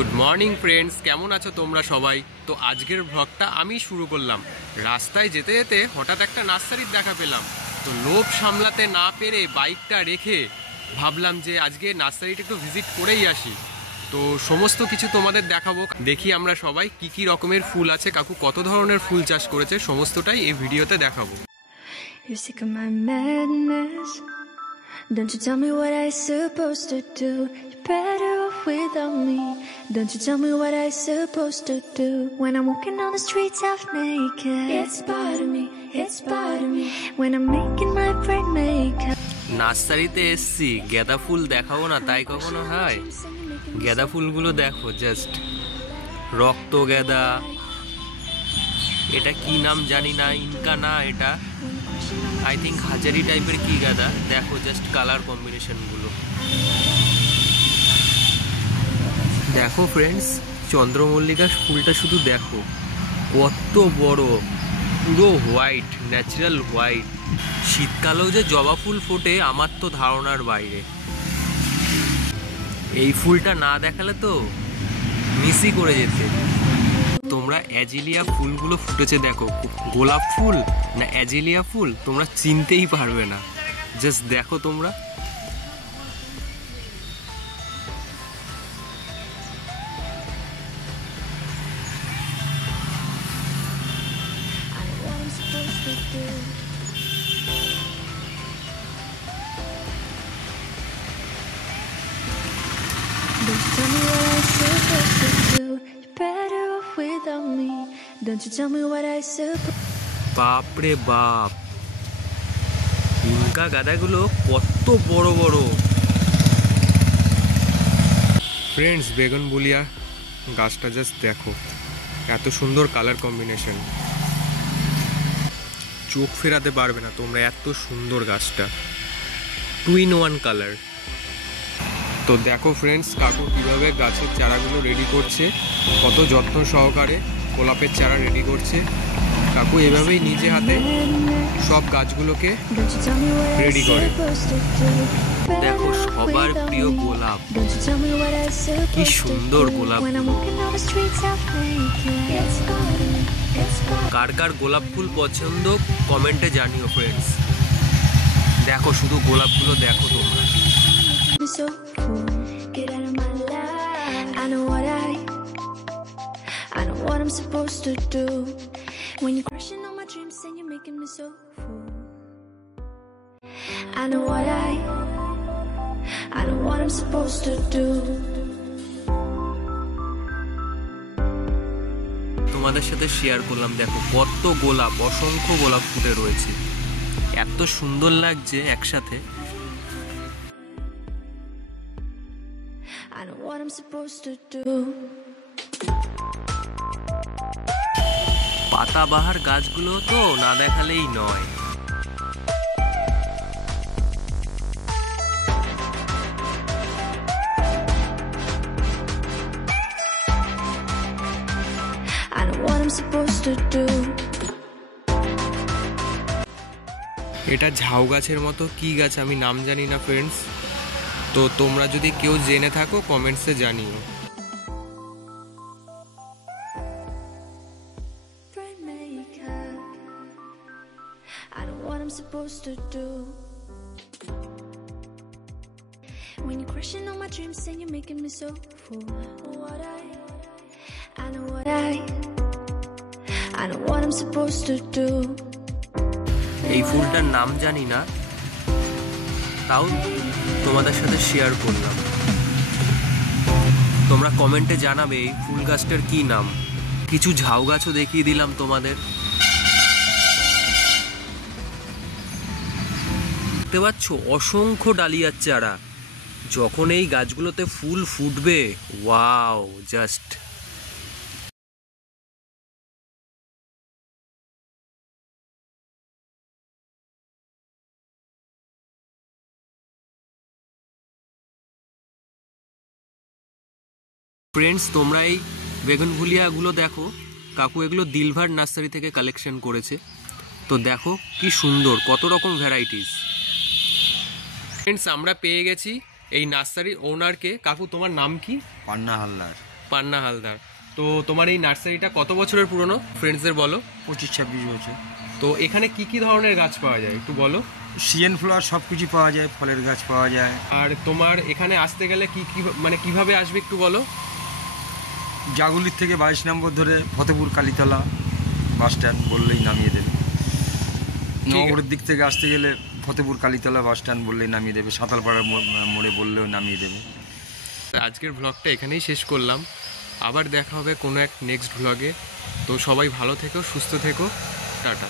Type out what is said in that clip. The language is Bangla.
গুড মর্নিং ফ্রেন্ডস, কেমন আছো তোমরা সবাই? তো আজকের ব্লগটা আমি শুরু করলাম। রাস্তায় যেতে যেতে হঠাৎ একটা নার্সারির দেখা পেলাম, তো লোভ সামলাতে না পেরে বাইকটা রেখে ভাবলাম যে আজকে নার্সারিটা একটু ভিজিট করেই আসি। তো সমস্ত কিছু তোমাদের দেখাবো, দেখি আমরা সবাই কি কি রকমের ফুল আছে, কাকু কত ধরনের ফুল চাষ করেছে, সমস্তটাই এই ভিডিওতে দেখাবো। Don't you tell me what I supposed to do? You're better off without me. Don't you tell me what I supposed to do? When I'm walking on the streets half naked, it's part of me, it's part of me. When I'm making my brain makeup. নার্সারিতে এসছি, গাঁদা ফুল দেখাবো না তাই কখনো হয়? গাঁদা ফুলগুলো দেখো, জাস্ট রক্ত গাঁদা। এটা কি নাম জানি না, ইনকা না, এটা আই থিঙ্ক হাজারি টাইপের কি গাঁদা। দেখো জাস্ট কালার কম্বিনেশনগুলো দেখো ফ্রেন্ডস। চন্দ্রমল্লিকা ফুলটা শুধু দেখো কত বড়, পুরো হোয়াইট, ন্যাচারাল হোয়াইট। শীতকালেও যে জবা ফুল ফোটে আমার তো ধারণার বাইরে। এই ফুলটা না দেখালে তো মিসই করে যেতে। তোমরা অ্যাজিলিয়া ফুলগুলো ফুটেছে দেখো, গোলাপ ফুল না অ্যাজিলিয়া ফুল তোমরা চিনতেই পারবে না। জাস্ট দেখো তোমরা। বাপরে বাপ, ইনকা গাঁদাগুলো কত বড় বড়। ফ্রেন্ডস, বেগুনবুলিয়া গাছটা জাস্ট দেখো, এত সুন্দর কালার কম্বিনেশন, চোখ ফেরাতে পারবে না তোমরা, এত সুন্দর গাছটা, 2 in 1 কালার। তো দেখো ফ্রেন্ডস, কাকু কীভাবে গাছের চারাগুলো রেডি করছে, কত যত্ন সহকারে গোলাপের চারা রেডি করছে। কাকু এভাবেই নিজে হাতে সব গাছগুলোকে রেডি করে। দেখো সবার প্রিয় গোলাপ, কি সুন্দর গোলাপ। কার কার গোলাপ ফুল পছন্দ কমেন্টে জানিও ফ্রেন্ডস। দেখো শুধু গোলাপগুলো দেখো তোমরা। What I'm supposed to do when you're crushing on my dreams and you're making me so full. I know what I'm supposed to do. তোমাদের সাথে শেয়ার করলাম, দেখো কত গোলাপ, অসংখ্য গোলাপ ফুটে রয়েছে, এত সুন্দর লাগছে একসাথে। I know what I'm supposed to do. পাতাবাহার গাছগুলো তো না দেখালেই নয়। এটা ঝাউ গাছের মতো কি গাছ আমি নাম জানি না ফ্রেন্ডস, তো তোমরা যদি কেউ জেনে থাকো কমেন্টসে জানিও। Supposed to do when you're crushing on my dreams and you're making me so full. I know what I'm supposed to do. এই ফুলটার নাম জানি না, তাও তোমাদের সাথে শেয়ার করলাম। তোমরা কমেন্টে জানাবে এই ফুল গাছটার কি নাম। কিছু ঝাউ গাছও দেখিয়ে দিলাম তোমাদের। দেখতে পাচ্ছ অসংখ্য ডালিয়ার চারা, যখন এই গাছগুলোতে ফুল ফুটবে ওয়াও, জাস্ট ফ্রেন্ডস। তোমরা এই বেগুনভুলিয়াগুলো দেখো, কাকু এগুলো দিলভার নার্সারি থেকে কালেকশন করেছে। তো দেখো কি সুন্দর, কত রকম ভ্যারাইটিস। ফ্রেন্ডস, আমরা পেয়ে গেছি এই নার্সারির ওনারকে। কাকু তোমার নাম কি? পান্না হালদার। পান্না হালদার। তো তোমার এই নার্সারিটা কত বছরের পুরনো ফ্রেন্ডসদের বলো। 25-26 বছর। তো এখানে কি কি ধরনের গাছ পাওয়া যায় একটু বলো। সিজন ফ্লাওয়ার সব কিছু পাওয়া যায়, ফলের গাছ পাওয়া যায়। আর তোমার এখানে আসতে গেলে কি কি মানে কিভাবে আসবে একটু বলো। জাগুলির থেকে 22 নম্বর ধরে ফতেপুর কালীতলা বাস স্ট্যান্ড বললেই নামিয়ে দেবে। নগরের দিক থেকে আসতে গেলে ফতেপুর কালীতলা বাস স্ট্যান্ড বললেই নামিয়ে দেবে, সাঁতালপাড়ার মোড়ে বললেও নামিয়ে দেবে। আজকের ব্লগটা এখানেই শেষ করলাম, আবার দেখা হবে কোনো এক নেক্সট ব্লগে। তো সবাই ভালো থেকো, সুস্থ থেকো, টাটা।